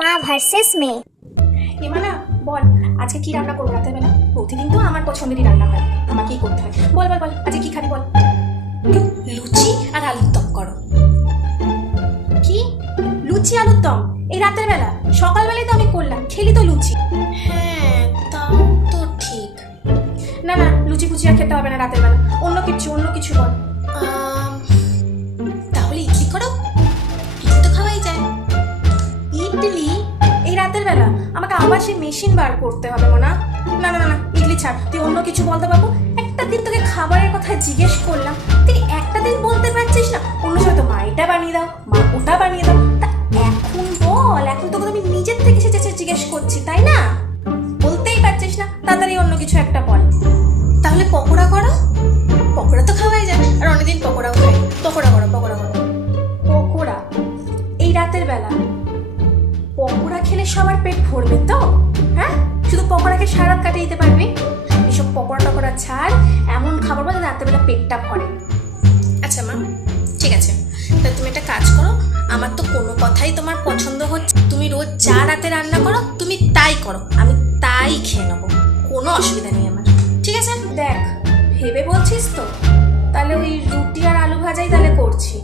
মা ভার্সেস মেয়ে। এমানা বল, আজকে কি রান্না করবো রাতের বেলা? প্রতিদিন তো আমার পছন্দেরই রান্না হয়, আমাকেই করতে হয়। বল বল বল, আজকে কি খাবি বল? লুচি আর আলুর দম করো। কি লুচি আলুর দম এই রাতের বেলা? সকালবেলায় তো আমি করলাম, খেলি তো লুচি। হ্যাঁ তাও তো ঠিক। না না, লুচি ফুচি আর খেতে হবে না রাতের বেলা, অন্য কিছু বল। তাহলে ইডলি করো, ইডলি তো খাওয়াই যায়। ইডলি এই রাতের বেলা? আমাকে আবার সেই মেশিন বার করতে হবে মনে। না না না, ইডলি ছাড়, তুই অন্য কিছু বলতে পারবো। একটা দিন তোকে খাবারের কথা জিজ্ঞেস করলাম, তুই একটা দিন বলতে পারছিস না। অন্য সময় তো মা এটা বানিয়ে দাও, মা ওটা বানিয়ে দাও, তা এখন বল। এখন তোকে আমি নিজের থেকে সেচেছে জিজ্ঞেস করছি, তাই না? বলতেই পারছিস না, তাড়াতাড়ি অন্য কিছু একটা বল। তাহলে পকোড়া করো, পকোড়া তো খাওয়াই যায়, আর অনেকদিন পকোড়াও খাই। পকোড়া করো। পকোড়া এই রাতের বেলা? পকোড়া খেলে সবার পেট ভরবে তো? হ্যাঁ, শুধু পকোড়াকে সারা রাত কাটিয়ে দিতে পারবি? এসব পকোড়া টকোড়া ছাড়, এমন খাবার বল রাতের বেলা পেটটা ভরে। আচ্ছা মা, ঠিক আছে, তা তুমি একটা কাজ করো। আমার তো কোনো কথাই তোমার পছন্দ হচ্ছে, তুমি রোজ যা রাতে রান্না করো তুমি তাই করো, আমি তাই খেয়ে নেবো, কোনো অসুবিধা নেই আমার। ঠিক আছে? দেখ, ভেবে বলছিস তো? তাহলে ওই রুটি আর আলু ভাজাই তাহলে করছি।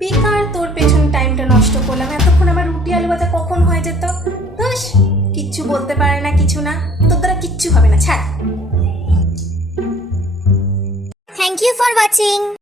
বেকার তোর পেছনে টাইমটা নষ্ট করলাম, এতক্ষণ আমার রুটি আলু ভাজা কখন হয়ে যেত। বেশ, কিচ্ছু বলতে পারে না, কিছু না, তোর দ্বারা কিচ্ছু হবে না, ছাড়। Thank you for watching.